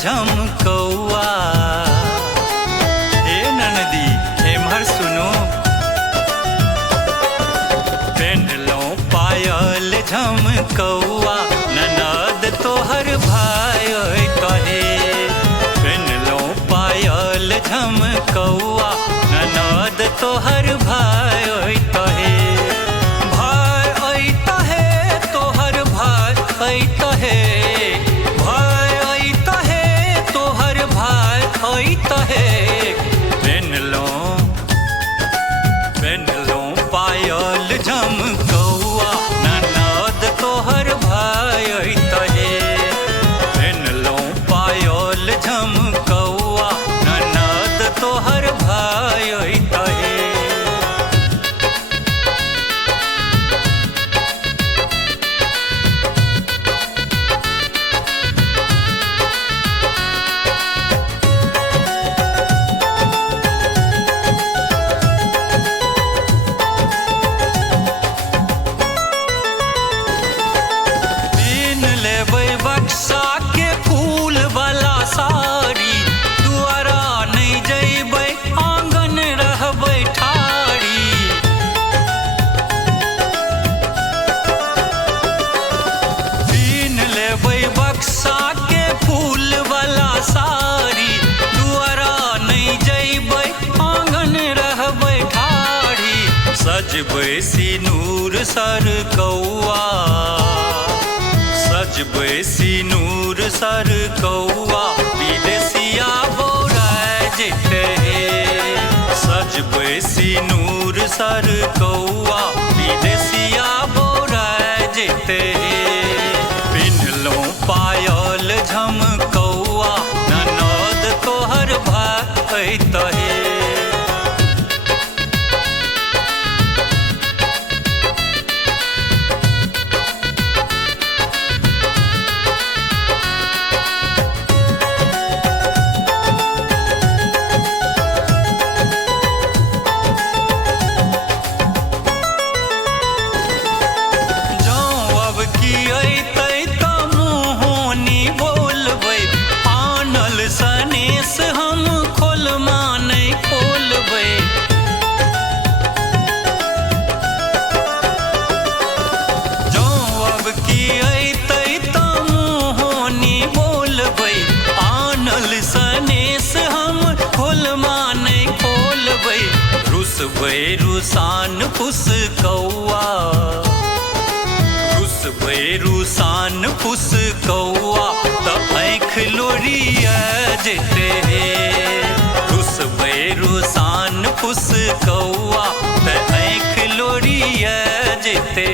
झमकौआ। हे ननदी एम्हर सुनो, पेन्हलौं पायल झमकौआ, ननद तोहर भाय कहे। पेन्हलौं पायल झमकौआ, ननद तोहर भाय कहे। भाय कहे तोहर भाय कहे, भाई कहे तोहर भाई कहे। पेन्हलौं पायल झमकौआ, ननद तोहर भाई कहे। पेन्हलौं पायल झमकौआ, ननद तोहर भाई कहे। बक्सा के फूल वाला साड़ी, दुआरा नहीं जइबै आंगन रहबै ठाड़ी। पीन लेबै बक्सा के फूल वाला साड़ी, दुआरा नहीं जइबै आंगन रहबै ठाड़ी। सजबै सिनूर सरकौआ, सजबै सिनूर सरकौआ, विदेशिया बौराय जेतै। सजबै सिनूर सरकौआ, विदेशिया बौराय जेतै। पिन्हलौं पायल झमकौआ, ननद तोहर भाय कहे। सनेस हम खोलमा नहीं खोलबै, जँ अब की अइतै तऽ मुँहोनी बोलबै। आनल सनेस हम खोलमा नहीं खोलबै, रुसबै रुसान फुसकौआ। रुसबै रुसान फुसकौआ, तऽ आँखि लोरिया जेतै। रुसबै रुसान फुसकौआ, तऽ आँखि लोरिया जेतै।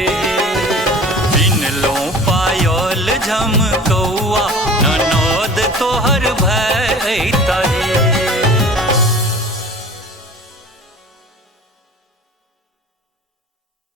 पिन्हलौं पायल झमकौआ, ननद तोहर भाय कहे।